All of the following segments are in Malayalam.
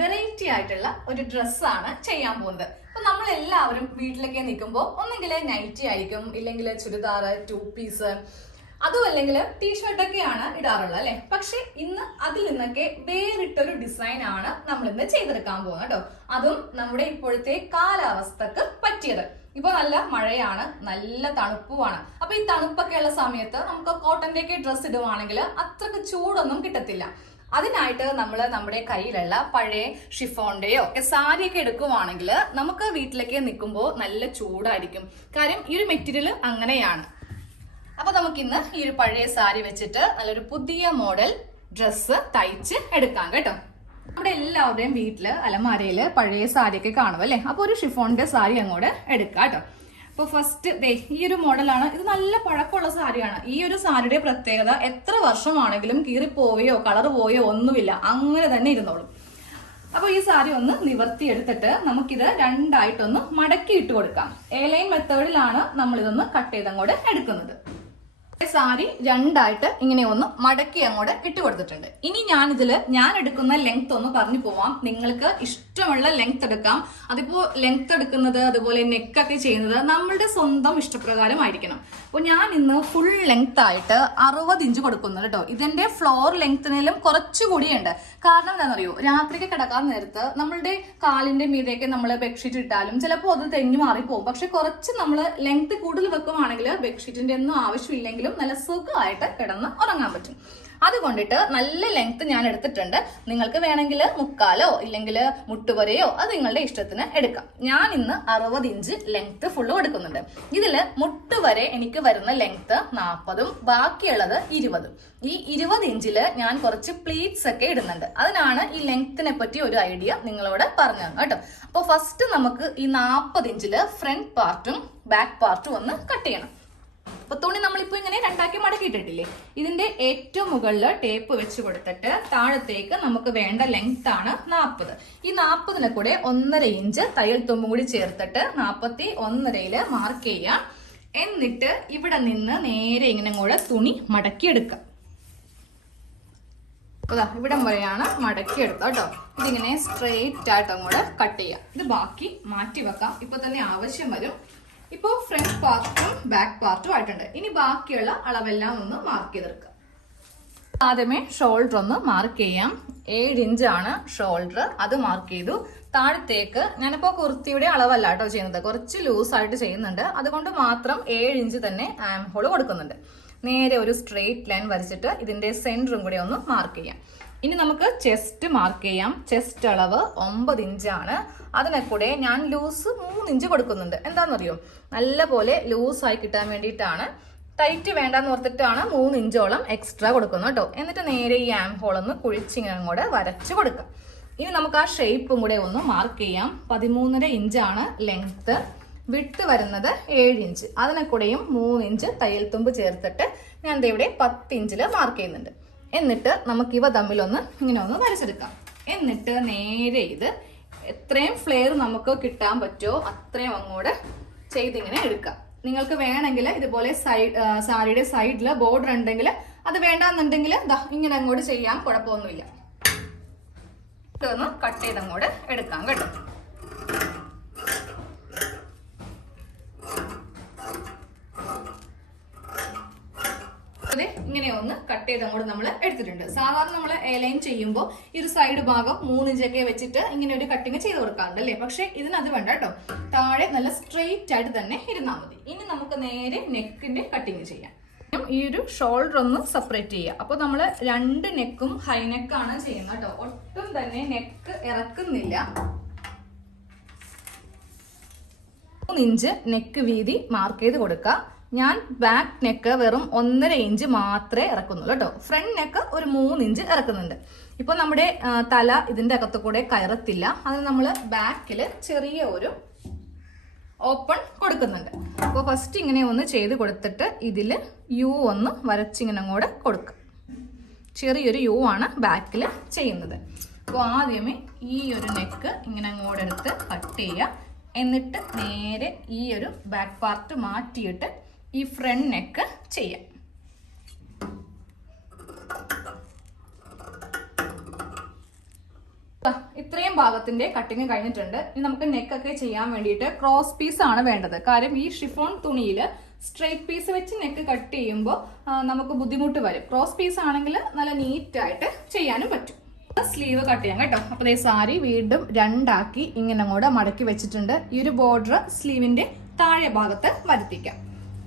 വെറൈറ്റി ആയിട്ടുള്ള ഒരു ഡ്രസ്സാണ് ചെയ്യാൻ പോകുന്നത്. അപ്പൊ നമ്മൾ എല്ലാവരും വീട്ടിലൊക്കെ നിൽക്കുമ്പോൾ ഒന്നെങ്കിൽ നൈറ്റി ആയിരിക്കും, ഇല്ലെങ്കിൽ ചുരിദാർ, 2 പീസ്, അതും അല്ലെങ്കിൽ ടീഷർട്ടൊക്കെയാണ് ഇടാറുള്ളത് അല്ലെ. പക്ഷെ ഇന്ന് അതിൽ നിന്നൊക്കെ വേറിട്ടൊരു ഡിസൈൻ ആണ് നമ്മൾ ഇന്ന് ചെയ്തെടുക്കാൻ പോകുന്നത് കേട്ടോ. അതും നമ്മുടെ ഇപ്പോഴത്തെ കാലാവസ്ഥക്ക് പറ്റിയത്. ഇപ്പൊ നല്ല മഴയാണ്, നല്ല തണുപ്പുമാണ്. അപ്പൊ ഈ തണുപ്പൊക്കെ ഉള്ള സമയത്ത് നമുക്ക് കോട്ടന്റെ ഒക്കെ ഡ്രസ്സ് ഇടുവാണെങ്കിൽ അത്രക്ക് ചൂടൊന്നും കിട്ടത്തില്ല. അതിനായിട്ട് നമ്മൾ നമ്മുടെ കയ്യിലുള്ള പഴയ ഷിഫോണിന്റെയോ ഒക്കെ സാരിയൊക്കെ എടുക്കുവാണെങ്കിൽ നമുക്ക് വീട്ടിലേക്ക് നിൽക്കുമ്പോൾ നല്ല ചൂടായിരിക്കും. കാര്യം ഈ ഒരു മെറ്റീരിയൽ അങ്ങനെയാണ്. അപ്പൊ നമുക്കിന്ന് ഈ ഒരു പഴയ സാരി വെച്ചിട്ട് നല്ലൊരു പുതിയ മോഡൽ ഡ്രസ്സ് തയ്ച്ച് എടുക്കാം കേട്ടോ. നമ്മുടെ എല്ലാവരുടെയും വീട്ടില് അലമാരയില് പഴയ സാരിയൊക്കെ കാണും അല്ലെ. അപ്പൊ ഒരു ഷിഫോണിന്റെ സാരി അങ്ങോട്ട് എടുക്കാം കേട്ടോ. അപ്പൊ ഫസ്റ്റ് ഈ ഒരു മോഡലാണ്. ഇത് നല്ല പഴക്കമുള്ള സാരിയാണ്. ഈ ഒരു സാരിയുടെ പ്രത്യേകത എത്ര വർഷമാണെങ്കിലും കീറിപ്പോവുകയോ കളർ പോയോ ഒന്നുമില്ല, അങ്ങനെ തന്നെ ഇരുന്നോളും. അപ്പൊ ഈ സാരി ഒന്ന് നിവർത്തി എടുത്തിട്ട് നമുക്കിത് രണ്ടായിട്ടൊന്ന് മടക്കി ഇട്ട് കൊടുക്കാം. എലൈൻ മെത്തേഡിലാണ് നമ്മൾ ഇതൊന്ന് കട്ട് ചെയ്ത് അങ്ങോട്ട് എടുക്കുന്നത്. സാരി രണ്ടായിട്ട് ഇങ്ങനെ ഒന്ന് മടക്കി അങ്ങോട്ട് ഇട്ട് കൊടുത്തിട്ടുണ്ട്. ഇനി ഞാൻ എടുക്കുന്ന ലെങ്ത് ഒന്ന് പറഞ്ഞു പോവാം. നിങ്ങൾക്ക് ഇഷ്ടമുള്ള ലെങ്ത് എടുക്കാം. അതിപ്പോ ലെങ്ത് എടുക്കുന്നത് അതുപോലെ നെക്കൊക്കെ ചെയ്യുന്നത് നമ്മളുടെ സ്വന്തം ഇഷ്ടപ്രകാരം ആയിരിക്കണം. അപ്പോൾ ഞാൻ ഇന്ന് ഫുൾ ലെങ്ത് ആയിട്ട് 60 ഇഞ്ച് കൊടുക്കുന്നത് കേട്ടോ. ഇതിന്റെ ഫ്ലോർ ലെങ്ത്തിനെല്ലാം കുറച്ചുകൂടിയുണ്ട്. കാരണം എന്താണെന്നറിയോ, രാത്രിക്ക് കിടക്കാൻ നേരത്ത് നമ്മളുടെ കാലിന്റെ മീതെയൊക്കെ നമ്മൾ ബെഡ്ഷീറ്റ് ഇട്ടാലും ചിലപ്പോൾ അത് തെഞ്ഞു മാറിപ്പോകും. പക്ഷെ കുറച്ച് നമ്മൾ ലെങ്ത് കൂടുതൽ വെക്കുവാണെങ്കിൽ ബെഡ്ഷീറ്റിന്റെ ഒന്നും ആവശ്യമില്ലെങ്കിൽ നല്ല സുഖമായിട്ട് കിടന്ന് ഉറങ്ങാൻ പറ്റും. അതുകൊണ്ടിട്ട് നല്ല ലെങ്ത് ഞാൻ എടുത്തിട്ടുണ്ട്. നിങ്ങൾക്ക് വേണമെങ്കിൽ മുക്കാലോ ഇല്ലെങ്കിൽ മുട്ടുവരെയോ അത് നിങ്ങളുടെ ഇഷ്ടത്തിന് എടുക്കാം. ഞാൻ ഇന്ന് 60 ഇഞ്ച് ലെങ്ത് ഫുള്ള് എടുക്കുന്നുണ്ട്. ഇതില് മുട്ടുവരെ എനിക്ക് വരുന്ന ലെങ്ത് 40ഉം ബാക്കിയുള്ളത് 20ഉം. ഈ 20 ഇഞ്ചില് ഞാൻ കുറച്ച് പ്ലീറ്റ്സ് ഒക്കെ ഇടുന്നുണ്ട്. അതിനാണ് ഈ ലെങ്ത്തിനെ പറ്റി ഒരു ഐഡിയ നിങ്ങളോട് പറഞ്ഞു തന്നു കേട്ടോ. അപ്പൊ ഫസ്റ്റ് നമുക്ക് ഈ 40 ഇഞ്ചില് ഫ്രണ്ട് പാർട്ടും ബാക്ക് പാർട്ടും ഒന്ന് കട്ട് ചെയ്യണം. അപ്പൊ തുണി നമ്മളിപ്പോ ഇങ്ങനെ രണ്ടാക്കി മടക്കിയിട്ടിട്ടില്ലേ, ഇതിന്റെ ഏറ്റവും മുകളിൽ ടേപ്പ് വെച്ച് കൊടുത്തിട്ട് താഴത്തേക്ക് നമുക്ക് വേണ്ട ലെങ്ത് ആണ് 40. ഈ 40നെ കൂടെ 1.5 ഇഞ്ച് തയ്യൽ തുമ്പും കൂടി ചേർത്തിട്ട് 41.5 മാർക്ക് ചെയ്യാം. എന്നിട്ട് ഇവിടെ നിന്ന് നേരെ ഇങ്ങനെ കൂടെ തുണി മടക്കിയെടുക്കാം. ഇവിടം വരെയാണ് മടക്കിയെടുത്തത് കേട്ടോ. ഇതിങ്ങനെ സ്ട്രെയിറ്റ് ആയിട്ട് അങ്ങോട്ട് കട്ട് ചെയ്യാം. ഇത് ബാക്കി മാറ്റി വെക്കാം, ഇപ്പൊ തന്നെ ആവശ്യം വരും. ഇപ്പോൾ ഫ്രണ്ട് പാർട്ടും ബാക്ക് പാർട്ടും ആയിട്ടുണ്ട്. ഇനി ബാക്കിയുള്ള അളവെല്ലാം ഒന്ന് മാർക്ക് ചെയ്തെടുക്കാം. ആദ്യമേ ഷോൾഡർ ഒന്ന് മാർക്ക് ചെയ്യാം. 7 ഇഞ്ചാണ് ഷോൾഡർ, അത് മാർക്ക് ചെയ്തു. താഴത്തേക്ക് ഞാനിപ്പോ കുർത്തിയുടെ അളവല്ല കേട്ടോ ചെയ്യുന്നത്, കുറച്ച് ലൂസായിട്ട് ചെയ്യുന്നുണ്ട്. അതുകൊണ്ട് മാത്രം 7 ഇഞ്ച് തന്നെ ആം ഹോൾ കൊടുക്കുന്നുണ്ട്. നേരെ ഒരു സ്ട്രെയിറ്റ് ലൈൻ വരച്ചിട്ട് ഇതിന്റെ സെന്ററും കൂടി ഒന്ന് മാർക്ക് ചെയ്യാം. ഇനി നമുക്ക് ചെസ്റ്റ് മാർക്ക് ചെയ്യാം. ചെസ്റ്റ് അളവ് 9 ഇഞ്ചാണ്. അതിനെ കൂടെ ഞാൻ ലൂസ് 3 ഇഞ്ച് കൊടുക്കുന്നുണ്ട്. എന്താണെന്നറിയോ, നല്ല പോലെ ലൂസായി കിട്ടാൻ വേണ്ടിയിട്ടാണ്. ടൈറ്റ് വേണ്ടാന്ന് ഓർത്തിട്ടാണ് 3 ഇഞ്ചോളം എക്സ്ട്രാ കൊടുക്കുന്നത് കേട്ടോ. എന്നിട്ട് നേരെ ഈ ആം ഹോൾ ഒന്ന് കുഴിച്ചിങ്ങനെ അങ്ങോട്ട് വരച്ച് കൊടുക്കാം. ഇനി നമുക്ക് ആ ഷേപ്പും കൂടെ ഒന്ന് മാർക്ക് ചെയ്യാം. 13.5 ഇഞ്ചാണ് ലെങ്ത്. വിട്ട് വരുന്നത് 7 ഇഞ്ച്. അതിനെ കൂടെയും 3 ഇഞ്ച് തയ്യൽ തുമ്പ് ചേർത്തിട്ട് ഞാൻ ഇവിടെ 10 ഇഞ്ചില് മാർക്ക് ചെയ്യുന്നുണ്ട്. എന്നിട്ട് നമുക്ക് ഇവ തമ്മിലൊന്ന് ഇങ്ങനെ ഒന്ന് വരച്ചെടുക്കാം. എന്നിട്ട് നേരെ ഇത് എത്രയും ഫ്ലെയർ നമുക്ക് കിട്ടാൻ പറ്റുമോ അത്രയും അങ്ങോട്ട് ചെയ്തിങ്ങനെ എടുക്കാം. നിങ്ങൾക്ക് വേണമെങ്കിൽ ഇതുപോലെ സാരിയുടെ സൈഡിൽ ബോർഡർ ഉണ്ടെങ്കിൽ അത് വേണ്ടാന്നുണ്ടെങ്കിൽ ഇങ്ങനെ അങ്ങോട്ട് ചെയ്യാം, കുഴപ്പമൊന്നുമില്ല. ഇതൊന്ന് കട്ട് ചെയ്ത് അങ്ങോട്ട് എടുക്കാം കേട്ടോ. ഇങ്ങനെ ഒന്ന് കട്ട് ചെയ്ത് അങ്ങോട്ട് നമ്മൾ എടുത്തിട്ടുണ്ട്. സാധാരണ നമ്മൾ എലൈൻ ചെയ്യുമ്പോൾ ഈ ഒരു സൈഡ് ഭാഗം 3 ഇഞ്ചൊക്കെ വെച്ചിട്ട് ഇങ്ങനെ ഒരു കട്ടിങ് ചെയ്ത് കൊടുക്കാറുണ്ട് അല്ലേ. പക്ഷെ ഇതിനത് വേണ്ട കേട്ടോ. താഴെ നല്ല സ്ട്രെയിറ്റ് ആയിട്ട് തന്നെ ഇരുന്നാൽ മതി. ഇനി നമുക്ക് നേരെ നെക്കിന്റെ കട്ടിങ് ചെയ്യാം. ഈ ഒരു ഷോൾഡർ ഒന്ന് സെപ്പറേറ്റ് ചെയ്യുക. അപ്പൊ നമ്മൾ 2 നെക്കും ഹൈ നെക്കാണ് ചെയ്യുന്നത് കേട്ടോ. ഒട്ടും തന്നെ നെക്ക് ഇറക്കുന്നില്ല. 3 ഇഞ്ച് നെക്ക് വീതി മാർക്ക് ചെയ്ത് കൊടുക്കുക. ഞാൻ ബാക്ക് നെക്ക് വെറും 1.5 ഇഞ്ച് മാത്രമേ ഇറക്കുന്നുള്ളൂ കേട്ടോ. ഫ്രണ്ട് നെക്ക് ഒരു 3 ഇഞ്ച് ഇറക്കുന്നുണ്ട്. ഇപ്പൊ നമ്മുടെ തല ഇതിന്റെ അകത്ത് കൂടെ കയറത്തില്ല. അത് നമ്മൾ ബാക്കിൽ ചെറിയ ഒരു ഓപ്പൺ കൊടുക്കുന്നുണ്ട്. അപ്പോൾ ഫസ്റ്റ് ഇങ്ങനെ ഒന്ന് ചെയ്ത് കൊടുത്തിട്ട് ഇതിൽ യു ഒന്ന് വരച്ചിങ്ങനെ അങ്ങോട്ട് കൊടുക്കുക. ചെറിയൊരു യു ആണ് ബാക്കിൽ ചെയ്യുന്നത്. അപ്പോൾ ആദ്യമേ ഈ ഒരു നെക്ക് ഇങ്ങനെ അങ്ങോട്ട് എടുത്ത് കട്ട് ചെയ്യുക. എന്നിട്ട് നേരെ ഈ ഒരു ബാക്ക് പാർട്ട് മാറ്റിയിട്ട് ഈ ഫ്രണ്ട് നെക്ക് ചെയ്യാം. ഇത്രയും ഭാഗത്തിന്റെ കട്ടിങ് കഴിഞ്ഞിട്ടുണ്ട്. ഇനി നമുക്ക് നെക്കൊക്കെ ചെയ്യാൻ വേണ്ടിയിട്ട് ക്രോസ് പീസ് ആണ് വേണ്ടത്. കാര്യം ഈ ഷിഫോൺ തുണിയിൽ സ്ട്രെയിറ്റ് പീസ് വെച്ച് നെക്ക് കട്ട് ചെയ്യുമ്പോൾ നമുക്ക് ബുദ്ധിമുട്ട് വരും. ക്രോസ് പീസ് ആണെങ്കിൽ നല്ല നീറ്റായിട്ട് ചെയ്യാനും പറ്റും. സ്ലീവ് കട്ട് ചെയ്യാം കേട്ടോ. അപ്പോൾ ഈ സാരി വീണ്ടും രണ്ടാക്കി ഇങ്ങനെ കൂടെ മടക്കി വെച്ചിട്ടുണ്ട്. ഈ ഒരു ബോർഡർ സ്ലീവിന്റെ താഴെ ഭാഗത്ത് വരുത്തിക്കാം.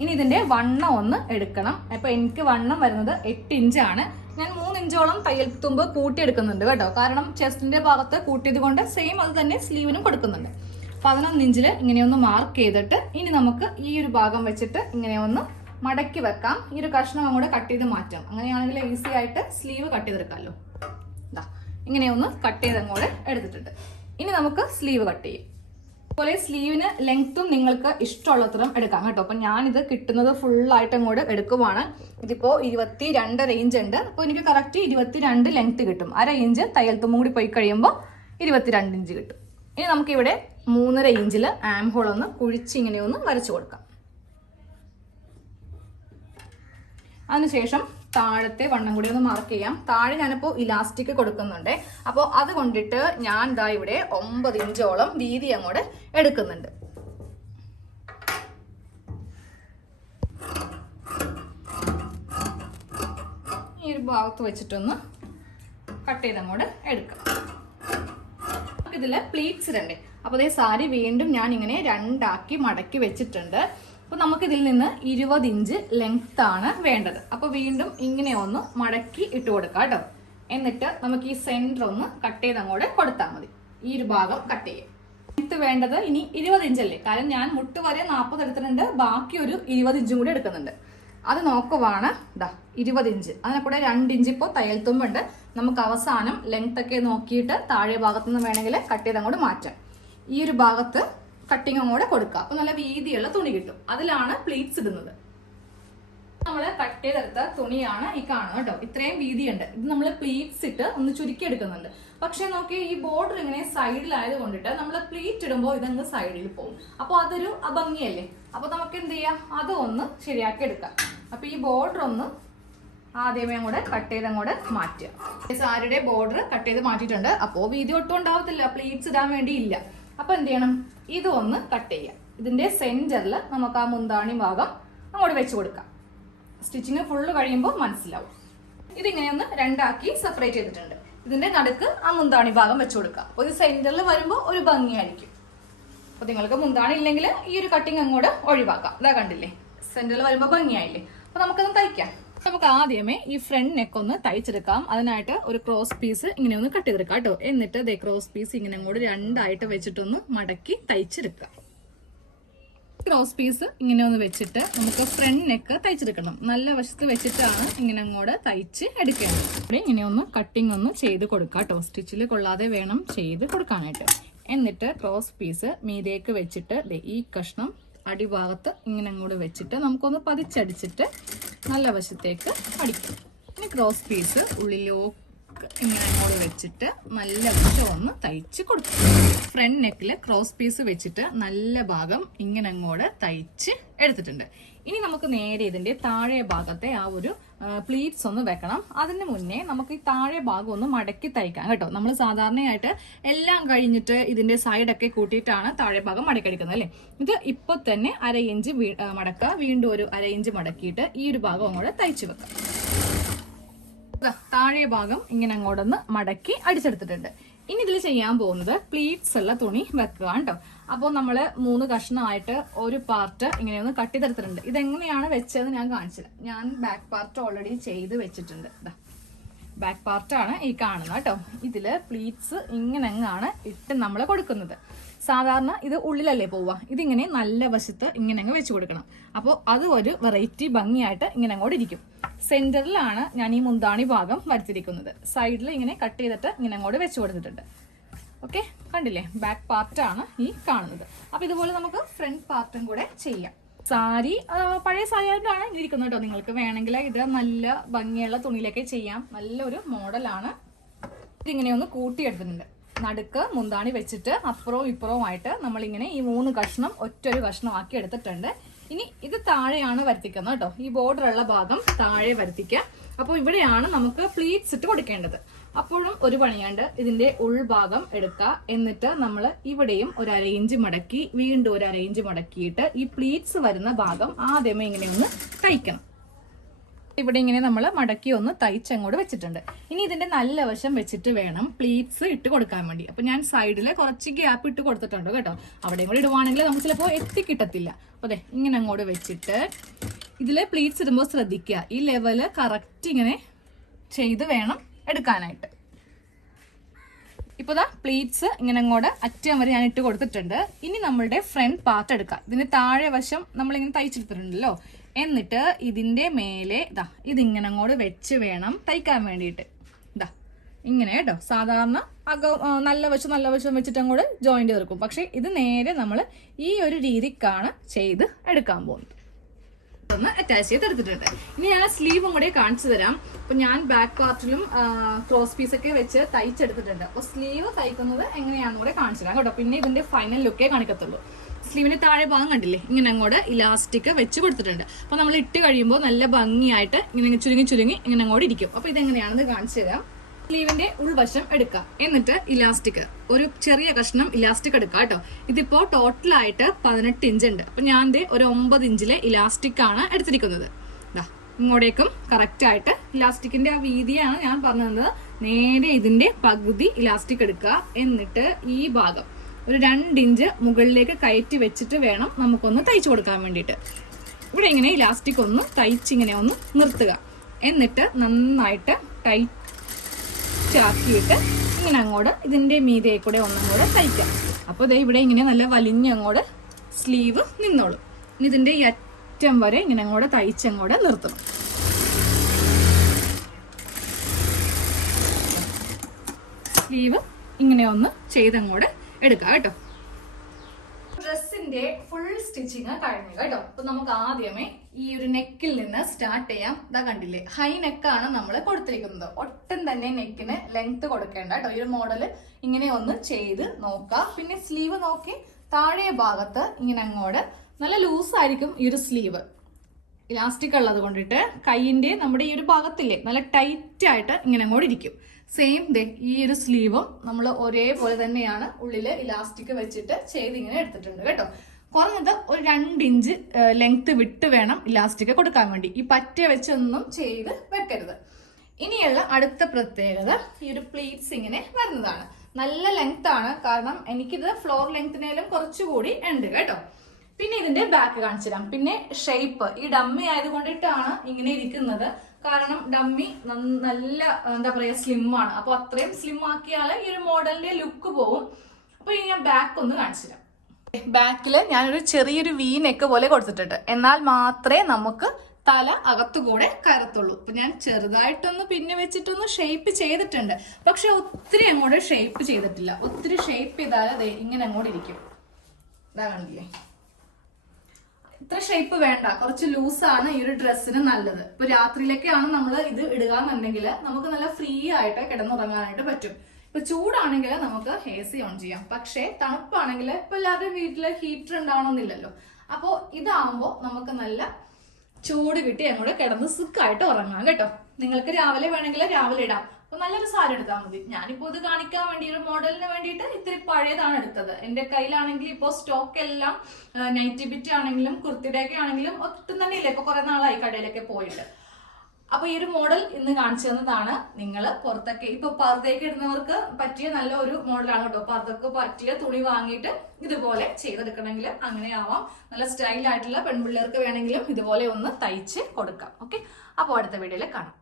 ഇനി ഇതിന്റെ വണ്ണം ഒന്ന് എടുക്കണം. അപ്പൊ എനിക്ക് വണ്ണം വരുന്നത് 8 ഇഞ്ചാണ്. ഞാൻ 3 ഇഞ്ചോളം തയ്യൽ തുമ്പ് കൂട്ടിയെടുക്കുന്നുണ്ട് കേട്ടോ. കാരണം ചെസ്റ്റിന്റെ ഭാഗത്ത് കൂട്ടിയത് കൊണ്ട് സെയിം അത് തന്നെ സ്ലീവിനും കൊടുക്കുന്നുണ്ട്. 11 ഇഞ്ചിൽ ഇങ്ങനെയൊന്ന് മാർക്ക് ചെയ്തിട്ട് ഇനി നമുക്ക് ഈ ഒരു ഭാഗം വെച്ചിട്ട് ഇങ്ങനെ ഒന്ന് മടക്കി വെക്കാം. ഈ ഒരു കഷ്ണം അങ്ങോട്ട് കട്ട് ചെയ്ത് മാറ്റാം. അങ്ങനെയാണെങ്കിൽ ഈസി ആയിട്ട് സ്ലീവ് കട്ട് ചെയ്തെടുക്കാമല്ലോ. ഇങ്ങനെയൊന്ന് കട്ട് ചെയ്ത് അങ്ങോട്ട് എടുത്തിട്ടുണ്ട്. ഇനി നമുക്ക് സ്ലീവ് കട്ട് ചെയ്യും. അതുപോലെ സ്ലീവിന് ലെങ്ത്തും നിങ്ങൾക്ക് ഇഷ്ടമുള്ളത്രയും എടുക്കാം കേട്ടോ. അപ്പം ഞാനിത് കിട്ടുന്നത് ഫുള്ളായിട്ട് അങ്ങോട്ട് എടുക്കുവാണ്. ഇതിപ്പോൾ 22 റേഞ്ച് ഉണ്ട്. അപ്പോൾ എനിക്ക് കറക്റ്റ് 22 ലെങ്ത്ത് കിട്ടും. 1/2 ഇഞ്ച് തയ്യൽ തുമ്പും കൂടി പോയി കഴിയുമ്പോൾ 22 ഇഞ്ച് കിട്ടും. ഇനി നമുക്കിവിടെ 3.5 ഇഞ്ചിൽ ആം ഹോൾ ഒന്ന് കുഴിച്ച് ഇങ്ങനെ ഒന്ന് വരച്ചു കൊടുക്കാം. അതിനുശേഷം താഴത്തെ വണ്ണം കൂടി ഒന്ന് മാർക്ക് ചെയ്യാം. താഴെ ഞാനിപ്പോൾ ഇലാസ്റ്റിക് കൊടുക്കുന്നുണ്ട്. അപ്പോൾ അത് കൊണ്ടിട്ട് ഞാൻ ദാ ഇവിടെ 9 ഇഞ്ചോളം വീതി അങ്ങോട്ട് എടുക്കുന്നുണ്ട്. ഈ ഒരു ഭാഗത്ത് വെച്ചിട്ടൊന്ന് കട്ട് ചെയ്ത് അങ്ങോട്ട് എടുക്കാം. ഇതില് പ്ലീറ്റ്സ് ഇടണ്ടേ. അപ്പോൾ അതേ സാരി വീണ്ടും ഞാൻ ഇങ്ങനെ രണ്ടാക്കി മടക്കി വെച്ചിട്ടുണ്ട്. അപ്പോൾ നമുക്ക് ഇതിൽ നിന്ന് 20 ഇഞ്ച് ലെങ്ത് ആണ് വേണ്ടത്. അപ്പോൾ വീണ്ടും ഇങ്ങനെ ഒന്ന് മടക്കി ഇട്ട് കൊടുക്കാം കേട്ടോ. എന്നിട്ട് നമുക്ക് ഈ സെന്റർ ഒന്ന് കട്ട് ചെയ്ത് അങ്ങോട്ട് കൊടുത്താൽ മതി. ഈ ഒരു ഭാഗം കട്ട് ചെയ്യാം. ലെങ്ത് വേണ്ടത് ഇനി 20 ഇഞ്ചല്ലേ. കാരണം ഞാൻ മുട്ട് വരെ 40 എടുത്തിട്ടുണ്ട്. ബാക്കി ഒരു 20 ഇഞ്ചും കൂടി എടുക്കുന്നുണ്ട്. അത് നോക്കുവാണ് ഇതാ 20 ഇഞ്ച്. അതിനെ കൂടെ 2 ഇഞ്ച് ഇപ്പോൾ തയ്യൽ തുമ്പുണ്ട്. നമുക്ക് അവസാനം ലെങ്ത് ഒക്കെ നോക്കിയിട്ട് താഴെ ഭാഗത്തുനിന്ന് വേണമെങ്കിൽ കട്ട് ചെയ്ത് അങ്ങോട്ട് മാറ്റാം. ഈ ഒരു ഭാഗത്ത് കട്ടിങ് അങ്ങോട്ട് കൊടുക്കുക. അപ്പൊ നല്ല വീതിയുള്ള തുണി കിട്ടും. അതിലാണ് പ്ലീറ്റ്സ് ഇടുന്നത്. നമ്മൾ കട്ട് ചെയ്തെടുത്ത തുണിയാണ് ഈ കാണുന്നത് കേട്ടോ. ഇത്രയും വീതിയുണ്ട്. ഇത് നമ്മൾ പ്ലീറ്റ്സ് ഇട്ട് ഒന്ന് ചുരുക്കി എടുക്കുന്നുണ്ട്. പക്ഷെ നോക്കി ഈ ബോർഡർ ഇങ്ങനെ സൈഡിലായത് കൊണ്ടിട്ട് നമ്മൾ പ്ലീറ്റ് ഇടുമ്പോൾ ഇതങ്ങ് സൈഡിൽ പോകും. അപ്പോൾ അതൊരു അഭംഗിയല്ലേ. അപ്പൊ നമുക്ക് എന്ത് ചെയ്യാം, അത് ഒന്ന് ശരിയാക്കി എടുക്കാം. അപ്പൊ ഈ ബോർഡർ ഒന്ന് ആദ്യമേ കൂടെ കട്ട് ചെയ്ത് അങ്ങോട്ട് മാറ്റുക. സാരിയുടെ ബോർഡർ കട്ട് ചെയ്ത് മാറ്റിയിട്ടുണ്ട്. അപ്പോൾ വീതി ഒട്ടും ഉണ്ടാവത്തില്ല, പ്ലീറ്റ്സ് ഇടാൻ വേണ്ടി ഇല്ല. അപ്പൊ എന്ത് ചെയ്യണം, ഇതൊന്ന് കട്ട് ചെയ്യാം. ഇതിന്റെ സെന്ററിൽ നമുക്ക് ആ മുന്താണി ഭാഗം അങ്ങോട്ട് വെച്ച് കൊടുക്കാം. സ്റ്റിച്ചിങ് ഫുള്ള് കഴിയുമ്പോൾ മനസ്സിലാവും. ഇതിങ്ങനെയൊന്ന് രണ്ടാക്കി സെപ്പറേറ്റ് ചെയ്തിട്ടുണ്ട്. ഇതിന്റെ നടുക്ക് ആ മുന്താണി ഭാഗം വെച്ച് കൊടുക്കാം. അപ്പോൾ ഇത് സെന്ററിൽ വരുമ്പോൾ ഒരു ഭംഗിയായിരിക്കും. അപ്പൊ നിങ്ങൾക്ക് മുന്താണി ഇല്ലെങ്കിൽ ഈ ഒരു കട്ടിങ് അങ്ങോട്ട് ഒഴിവാക്കാം. ഇതാ കണ്ടില്ലേ, സെന്ററിൽ വരുമ്പോൾ ഭംഗിയായില്ലേ. അപ്പൊ നമുക്കൊന്ന് തയ്ക്കാം. നമുക്ക് ആദ്യമേ ഈ ഫ്രണ്ട് നെക്ക് ഒന്ന് തയ്ച്ചെടുക്കാം. അതിനായിട്ട് ഒരു ക്രോസ് പീസ് ഇങ്ങനെ ഒന്ന് കട്ട് ചെയ്തെടുക്കാം കേട്ടോ. എന്നിട്ട് ദേ ക്രോസ് പീസ് ഇങ്ങനെ അങ്ങോട്ട് രണ്ടായിട്ട് വെച്ചിട്ടൊന്ന് മടക്കി തയ്ച്ചെടുക്കാം. ക്രോസ് പീസ് ഇങ്ങനെ ഒന്ന് വെച്ചിട്ട് നമുക്ക് ഫ്രണ്ട് നെക്ക് തയ്ച്ചെടുക്കണം. നല്ല വശത്ത് വെച്ചിട്ടാണ് ഇങ്ങനെ അങ്ങോട്ട് തയ്ച്ച് എടുക്കേണ്ടത്. ഇവിടെ ഇങ്ങനെ ഒന്ന് കട്ടിങ് ഒന്ന് ചെയ്ത് കൊടുക്കാം കേട്ടോ. സ്റ്റിച്ചിൽ കൊള്ളാതെ വേണം ചെയ്ത് കൊടുക്കാനായിട്ട്. എന്നിട്ട് ക്രോസ് പീസ് മീതേക്ക് വെച്ചിട്ട് ഈ കഷ്ണം അടിഭാഗത്ത് ഇങ്ങനെ അങ്ങോട്ട് വെച്ചിട്ട് നമുക്കൊന്ന് പതിച്ചടിച്ചിട്ട് നല്ല വശത്തേക്ക് അടിക്കും. ഇനി ക്രോസ് പീസ് ഉള്ളിലേക്ക് ഇങ്ങനെ അങ്ങോട്ട് വെച്ചിട്ട് നല്ല വശം ഒന്ന് തയ്ച്ച് കൊടുക്കും. ഫ്രണ്ട് നെക്കിൽ ക്രോസ് പീസ് വെച്ചിട്ട് നല്ല ഭാഗം ഇങ്ങനെ അങ്ങോട്ട് തയ്ച്ച് എടുത്തിട്ടുണ്ട്. ഇനി നമുക്ക് നേരെ ഇതിന്റെ താഴെ ഭാഗത്തെ ആ ഒരു പ്ലീറ്റ്സ് ഒന്ന് വെക്കണം. അതിന് മുന്നേ നമുക്ക് ഈ താഴെ ഭാഗം ഒന്ന് മടക്കി തയ്ക്കാം കേട്ടോ. നമ്മൾ സാധാരണയായിട്ട് എല്ലാം കഴിഞ്ഞിട്ട് ഇതിന്റെ സൈഡൊക്കെ കൂട്ടിയിട്ടാണ് താഴെ ഭാഗം മടക്കിയെടുക്കുന്നത് അല്ലേ. ഇത് ഇപ്പൊ തന്നെ 1/2 ഇഞ്ച് മടക്കുക, വീണ്ടും ഒരു 1/2 ഇഞ്ച് മടക്കിയിട്ട് ഈ ഒരു ഭാഗം അങ്ങോട്ട് തയ്ച്ചു വെക്കാം. താഴെ ഭാഗം ഇങ്ങനെ അങ്ങോട്ടൊന്ന് മടക്കി അടിച്ചെടുത്തിട്ടുണ്ട്. ഇനി ഇതിൽ ചെയ്യാൻ പോകുന്നത് പ്ലീറ്റ്സ് ഉള്ള തുണി വെക്കുക കേട്ടോ. അപ്പോൾ നമ്മൾ 3 കഷ്ണമായിട്ട് ഒരു പാർട്ട് ഇങ്ങനെയൊന്ന് കട്ട് ചെയ്തെടുത്തിട്ടുണ്ട്. ഇതെങ്ങനെയാണ് വെച്ചത് ഞാൻ കാണിച്ചില്ല. ഞാൻ ബാക്ക് പാർട്ട് ഓൾറെഡി ചെയ്ത് വെച്ചിട്ടുണ്ട്. ബാക്ക് പാർട്ടാണ് ഈ കാണുന്നത് കേട്ടോ. ഇതില് പ്ലീറ്റ്സ് ഇങ്ങനെ അങ്ങാണ് ഇട്ട് നമ്മൾ കൊടുക്കുന്നത്. സാധാരണ ഇത് ഉള്ളിലല്ലേ പോവുക, ഇതിങ്ങനെ നല്ല വശത്ത് ഇങ്ങനെ അങ്ങ് വെച്ച് കൊടുക്കണം. അപ്പോൾ അത് ഒരു വെറൈറ്റി ഭംഗിയായിട്ട് ഇങ്ങനെ അങ്ങോട്ട് ഇരിക്കും. സെന്ററിലാണ് ഞാൻ ഈ മുന്താണി ഭാഗം വരുത്തിയിരിക്കുന്നത്. സൈഡിൽ ഇങ്ങനെ കട്ട് ചെയ്തിട്ട് ഇങ്ങനെ അങ്ങോട്ട് വെച്ച് കൊടുത്തിട്ടുണ്ട്. ഓക്കെ, കണ്ടില്ലേ, ബാക്ക് പാർട്ടാണ് ഈ കാണുന്നത്. അപ്പൊ ഇതുപോലെ നമുക്ക് ഫ്രണ്ട് പാർട്ടും കൂടെ ചെയ്യാം. സാരി പഴയ സാരി ആയിട്ടാണ് ഇരിക്കുന്നത് കേട്ടോ. നിങ്ങൾക്ക് വേണമെങ്കിൽ ഇത് നല്ല ഭംഗിയുള്ള തുണിയിലൊക്കെ ചെയ്യാം. നല്ലൊരു മോഡലാണ്. ഇതിങ്ങനെ ഒന്ന് കൂട്ടിയെടുത്തിട്ടുണ്ട്. നടുക്ക് മുന്താണി വെച്ചിട്ട് അപ്പുറവും ഇപ്പുറവും ആയിട്ട് നമ്മളിങ്ങനെ ഈ 3 കഷ്ണം ഒറ്റൊരു കഷ്ണം ആക്കി എടുത്തിട്ടുണ്ട്. ഇനി ഇത് താഴെയാണ് വരുത്തിക്കുന്നത് കേട്ടോ. ഈ ബോർഡർ ഉള്ള ഭാഗം താഴെ വരുത്തിക്കുക. അപ്പോൾ ഇവിടെയാണ് നമുക്ക് പ്ലീറ്റ്സ് ഇട്ട് കൊടുക്കേണ്ടത്. അപ്പോഴും ഒരു പണിയാണ്ട് ഇതിന്റെ ഉൾഭാഗം എടുക്കുക. എന്നിട്ട് നമ്മൾ ഇവിടെയും ഒരു അരയിഞ്ച് മടക്കി വീണ്ടും ഒരു അരയിഞ്ച് മടക്കിയിട്ട് ഈ പ്ലീറ്റ്സ് വരുന്ന ഭാഗം ആദ്യമേ ഇങ്ങനെ ഒന്ന് തയ്ക്കണം. ഇവിടെ ഇങ്ങനെ നമ്മൾ മടക്കി ഒന്ന് തയ്ച്ചങ്ങോട്ട് വെച്ചിട്ടുണ്ട്. ഇനി ഇതിന്റെ നല്ല വശം വെച്ചിട്ട് വേണം പ്ലീറ്റ്സ് ഇട്ട് കൊടുക്കാൻ വേണ്ടി. അപ്പൊ ഞാൻ സൈഡിൽ കുറച്ച് ഗ്യാപ്പ് ഇട്ട് കൊടുത്തിട്ടുണ്ട് കേട്ടോ. അവിടെയും കൂടി ഇടുവാണെങ്കിൽ നമുക്ക് ചിലപ്പോൾ എത്തിക്കിട്ടത്തില്ല. അപ്പൊ അതെ ഇങ്ങനെ അങ്ങോട്ട് വെച്ചിട്ട് ഇതിലെ പ്ലീറ്റ്സ് ഇടുമ്പോൾ ശ്രദ്ധിക്കുക, ഈ ലെവല് കറക്റ്റ് ഇങ്ങനെ ചെയ്ത് വേണം എടുക്കാനായിട്ട്. ഇപ്പൊ പ്ലീറ്റ്സ് ഇങ്ങനെ അങ്ങോട്ട് അറ്റം വരെ ഞാൻ ഇട്ട് കൊടുത്തിട്ടുണ്ട്. ഇനി നമ്മളുടെ ഫ്രണ്ട് പാർട്ട് എടുക്കാം. ഇതിന്റെ താഴെ വശം നമ്മളിങ്ങനെ തയ്ച്ചെടുത്തിട്ടുണ്ടല്ലോ. എന്നിട്ട് ഇതിന്റെ മേലെ ഇതിങ്ങനെ അങ്ങോട്ട് വെച്ച് വേണം തയ്ക്കാൻ വേണ്ടിയിട്ട്. ഇങ്ങനെ കേട്ടോ. സാധാരണ നല്ല വശം വെച്ചിട്ട് അങ്ങോട്ട് ജോയിന്റ് തീർക്കും. പക്ഷെ ഇത് നേരെ നമ്മൾ ഈ ഒരു രീതിക്കാണ് ചെയ്ത് എടുക്കാൻ പോകുന്നത്. ഒന്ന് അറ്റാച്ച് ചെയ്തെടുത്തിട്ടുണ്ട്. ഇനി ഞാൻ സ്ലീവും കൂടെ കാണിച്ചു തരാം. അപ്പൊ ഞാൻ ബാക്ക് പാർട്ടിലും ക്രോസ് പീസ് ഒക്കെ വെച്ച് തയ്ച്ചെടുത്തിട്ടുണ്ട്. അപ്പൊ സ്ലീവ് തയ്ക്കുന്നത് എങ്ങനെയാണെന്ന് കൂടെ കാണിച്ചു തരാം കേട്ടോ. പിന്നെ ഇതിന്റെ ഫൈനൽ ലുക്കേ കാണിക്കത്തുള്ളൂ. സ്ലീവിന്റെ താഴെ ഭാഗം കണ്ടില്ലേ, ഇങ്ങനെ അങ്ങോട്ട് ഇലാസ്റ്റിക് വെച്ച് കൊടുത്തിട്ടുണ്ട്. അപ്പൊ നമ്മൾ ഇട്ട് കഴിയുമ്പോൾ നല്ല ഭംഗിയായിട്ട് ഇങ്ങനെ ചുരുങ്ങി ഇങ്ങനെ അങ്ങോട്ട് ഇരിക്കും. അപ്പൊ ഇതെങ്ങനെയാണെന്ന് കാണിച്ചു തരാം. സ്ലീവിന്റെ ഉൾവശം എടുക്കാം. എന്നിട്ട് ഇലാസ്റ്റിക് ഒരു ചെറിയ കഷ്ണം ഇലാസ്റ്റിക് എടുക്കാം കേട്ടോ. ഇതിപ്പോ ടോട്ടലായിട്ട് 18 ഇഞ്ച് ഉണ്ട്. അപ്പൊ ഞാൻ ഒരു 9 ഇഞ്ചിലെ ഇലാസ്റ്റിക് ആണ് എടുത്തിരിക്കുന്നത്. ഇങ്ങോട്ടേക്കും കറക്റ്റ് ആയിട്ട് ഇലാസ്റ്റിക്കിന്റെ ആ വീതിയാണ് ഞാൻ പറഞ്ഞത്. നേരെ ഇതിന്റെ പകുതി ഇലാസ്റ്റിക് എടുക്കുക. എന്നിട്ട് ഈ ഭാഗം ഒരു 2 ഇഞ്ച് മുകളിലേക്ക് കയറ്റി വെച്ചിട്ട് വേണം നമുക്കൊന്ന് തയ്ച്ചു കൊടുക്കാൻ വേണ്ടിയിട്ട്. ഇവിടെ ഇങ്ങനെ ഇലാസ്റ്റിക് ഒന്ന് തയ്ച്ചിങ്ങനെ ഒന്ന് നിർത്തുക. എന്നിട്ട് നന്നായിട്ട് ടൈറ്റാക്കിയിട്ട് ഇങ്ങനെ അങ്ങോട്ട് ഇതിന്റെ മീതെ കൂടെ ഒന്നും കൂടെ തയ്ക്കാം. അപ്പോൾ ദേ ഇവിടെ ഇങ്ങനെ നല്ല വലിഞ്ഞങ്ങോട്ട് സ്ലീവ് നിന്നോളും. ഇതിന്റെ ഈ അറ്റം വരെ ഇങ്ങനെ അങ്ങോട്ട് തയ്ച്ചങ്ങോട്ട് നിർത്തണം. സ്ലീവ് ഇങ്ങനെ ഒന്ന് ചെയ്തങ്ങോട്ട് എടുക്കാം കേട്ടോ. ഡ്രസ്സിന്റെ ഫുൾ സ്റ്റിച്ചിങ് കഴിഞ്ഞു കേട്ടോ. അപ്പൊ നമുക്ക് ആദ്യമേ ഈ ഒരു നെക്കിൽ നിന്ന് സ്റ്റാർട്ട് ചെയ്യാം. ഇതാ കണ്ടില്ലേ, ഹൈ നെക്കാണ് നമ്മൾ കൊടുത്തിരിക്കുന്നത്. ഒട്ടും തന്നെ നെക്കിന് ലെങ്ത് കൊടുക്കേണ്ട കേട്ടോ. ഈ ഒരു മോഡല് ഇങ്ങനെ ഒന്ന് ചെയ്ത് നോക്കാം. പിന്നെ സ്ലീവ് നോക്കി താഴെ ഭാഗത്ത് ഇങ്ങനെ അങ്ങോട്ട് നല്ല ലൂസായിരിക്കും ഈ ഒരു സ്ലീവ്. ഇലാസ്റ്റിക് ഉള്ളത് കൊണ്ടിട്ട് കൈയിന്റെ നമ്മുടെ ഈ ഒരു ഭാഗത്തില്ലേ നല്ല ടൈറ്റ് ആയിട്ട് ഇങ്ങനെ അങ്ങോട്ട് ഇരിക്കും. സെയിം ഈ ഒരു സ്ലീവും നമ്മൾ ഒരേപോലെ തന്നെയാണ് ഉള്ളില് ഇലാസ്റ്റിക് വെച്ചിട്ട് ചെയ്ത് ഇങ്ങനെ എടുത്തിട്ടുണ്ട് കേട്ടോ. കുറഞ്ഞത് ഒരു 2 ഇഞ്ച് ലെങ്ത് വിട്ട് വേണം ഇലാസ്റ്റിക് കൊടുക്കാൻ വേണ്ടി. ഈ പറ്റിയ വെച്ചൊന്നും ചെയ്ത് വെക്കരുത്. ഇനിയുള്ള അടുത്ത പ്രത്യേകത ഈ ഒരു പ്ലീറ്റ്സ് ഇങ്ങനെ വരുന്നതാണ്. നല്ല ലെങ്ത് ആണ്, കാരണം എനിക്കിത് ഫ്ലോർ ലെങ്തിനേലും കുറച്ചുകൂടി ഉണ്ട് കേട്ടോ. പിന്നെ ഇതിന്റെ ബാക്ക് കാണിച്ചു തരാം. പിന്നെ ഷേപ്പ് ഈ ഡമ്മി ആയതുകൊണ്ടിട്ടാണ് ഇങ്ങനെ ഇരിക്കുന്നത്. കാരണം ഡമ്മി നല്ല എന്താ പറയാ സ്ലിം ആണ്. അപ്പൊ അത്രയും സ്ലിം ആക്കിയാൽ ഈ ഒരു മോഡലിന്റെ ലുക്ക് പോവും. അപ്പൊ ഇനി ഞാൻ ബാക്ക് ഒന്ന് കാണിച്ചു തരാം. ബാക്കില് ഞാനൊരു ചെറിയൊരു വി നെക്ക് പോലെ കൊടുത്തിട്ടുണ്ട്. എന്നാൽ മാത്രമേ നമുക്ക് തല അകത്തുകൂടെ കയറത്തുള്ളൂ. അപ്പൊ ഞാൻ ചെറുതായിട്ടൊന്ന് പിന്നെ വെച്ചിട്ടൊന്ന് ഷേപ്പ് ചെയ്തിട്ടുണ്ട്. പക്ഷെ ഒത്തിരി അങ്ങോട്ട് ഷേപ്പ് ചെയ്തിട്ടില്ല. ഒത്തിരി ഷേപ്പ് ചെയ്താൽ ഇങ്ങനെ അങ്ങോട്ട് ഇരിക്കും. ഇതാ കണ്ടില്ലേ, ഇത്ര ഷേപ്പ് വേണ്ട. കുറച്ച് ലൂസാണ് ഈ ഒരു ഡ്രസ്സിന് നല്ലത്. ഇപ്പൊ രാത്രിയിലൊക്കെയാണ് നമ്മൾ ഇത് ഇടുക എന്നുണ്ടെങ്കിൽ നമുക്ക് നല്ല ഫ്രീ ആയിട്ട് കിടന്നുറങ്ങാനായിട്ട് പറ്റും. ഇപ്പൊ ചൂടാണെങ്കിൽ നമുക്ക് AC ഓൺ ചെയ്യാം. പക്ഷെ തണുപ്പാണെങ്കിൽ ഇപ്പൊ എല്ലാവരുടെ വീട്ടില് ഹീറ്റർ ഉണ്ടാവണമെന്നില്ലല്ലോ. അപ്പോ ഇതാവുമ്പോ നമുക്ക് നല്ല ചൂട് കിട്ടി അങ്ങോട്ട് കിടന്ന് സുഖമായിട്ട് ഉറങ്ങാം കേട്ടോ. നിങ്ങൾക്ക് രാവിലെ വേണമെങ്കിൽ രാവിലെ ഇടാം. അപ്പൊ നല്ലൊരു സാരി എടുത്താൽ മതി. ഞാനിപ്പോ ഇത് കാണിക്കാൻ വേണ്ടി ഒരു മോഡലിന് വേണ്ടിയിട്ട് ഇത്തിരി പഴയതാണ് എടുത്തത്. എന്റെ കയ്യിലാണെങ്കിൽ ഇപ്പൊ സ്റ്റോക്ക് എല്ലാം നൈറ്റി ബിറ്റ് ആണെങ്കിലും കുർത്തിയുടെയൊക്കെ ആണെങ്കിലും ഒട്ടും തന്നെ ഇല്ല. ഇപ്പൊ കുറെ നാളായി കടയിലൊക്കെ പോയിട്ട്. അപ്പൊ ഈ ഒരു മോഡൽ ഇന്ന് കാണിച്ചു തന്നതാണ്. നിങ്ങൾ പുറത്തൊക്കെ ഇപ്പൊ പർദ്ദയൊക്കെ ഇടുന്നവർക്ക് പറ്റിയ നല്ല ഒരു മോഡലാണ് കേട്ടോ. പർദ്ദക്ക് പറ്റിയ തുണി വാങ്ങിയിട്ട് ഇതുപോലെ ചെയ്തെടുക്കണമെങ്കിൽ അങ്ങനെ ആവാം. നല്ല സ്റ്റൈലായിട്ടുള്ള പെൺപിള്ളേർക്ക് വേണമെങ്കിലും ഇതുപോലെ ഒന്ന് തയ്ച്ച് കൊടുക്കാം. ഓക്കെ, അപ്പോൾ അടുത്ത വീഡിയോയിൽ കാണാം.